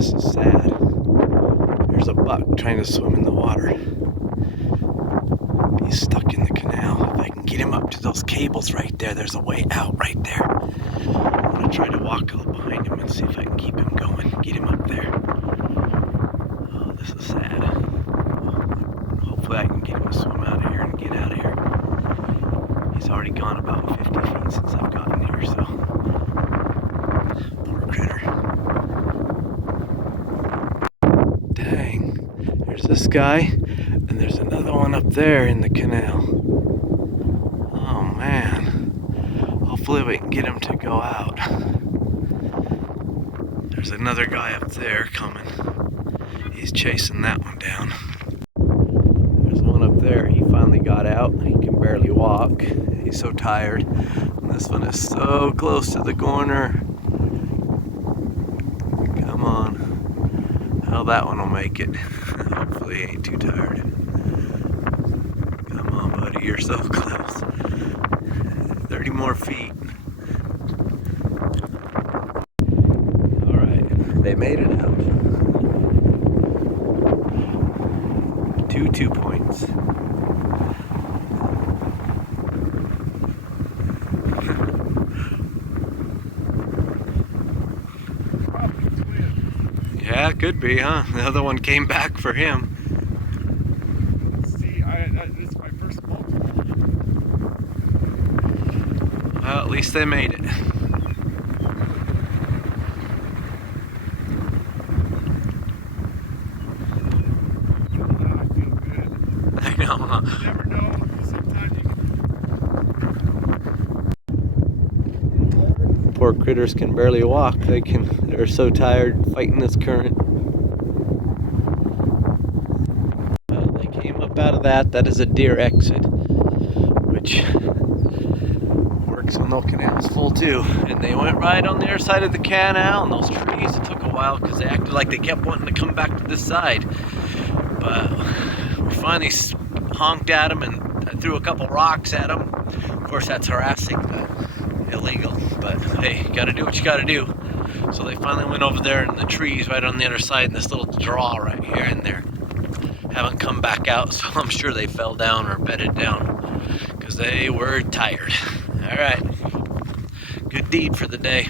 this is sad. There's a buck trying to swim in the water. He's stuck in the canal. If I can get him up to those cables right there, there's a way out right there. I'm gonna try to walk up behind him and see if I can keep him going, get him up there. Oh, this is sad. Hopefully I can get him to swim out of here and get out of here. He's already gone about 50 feet since I've gotten here, so. Poor critter. Dang. There's this guy, and there's another one up there in the canal. Oh man. Hopefully we can get him to go out. There's another guy up there coming. He's chasing that one down. There's one up there. He finally got out. He can barely walk. He's so tired. And this one is so close to the corner. Come on. Well, that one will make it. Hopefully he ain't too tired. Come on, buddy. You're so close. 30 more feet. Alright. They made it out. 2 points. Yeah, could be, huh? The other one came back for him. See, it's my first multiple. Well, at least they made it. I feel good. I know, huh? You never know. Sometimes you Poor critters can barely walk. They're so tired fighting this current. They came up out of that. That is a deer exit, which works when the canal's full too. And they went right on the other side of the canal, and those trees, it took a while because they acted like they kept wanting to come back to this side. But we finally honked at them and threw a couple rocks at them. Of course, that's harassing, illegal, but hey, you gotta do what you gotta do. So they finally went over there in the trees right on the other side in this little draw right here, and they haven't come back out, so I'm sure they fell down or bedded down because they were tired. All right, good deed for the day.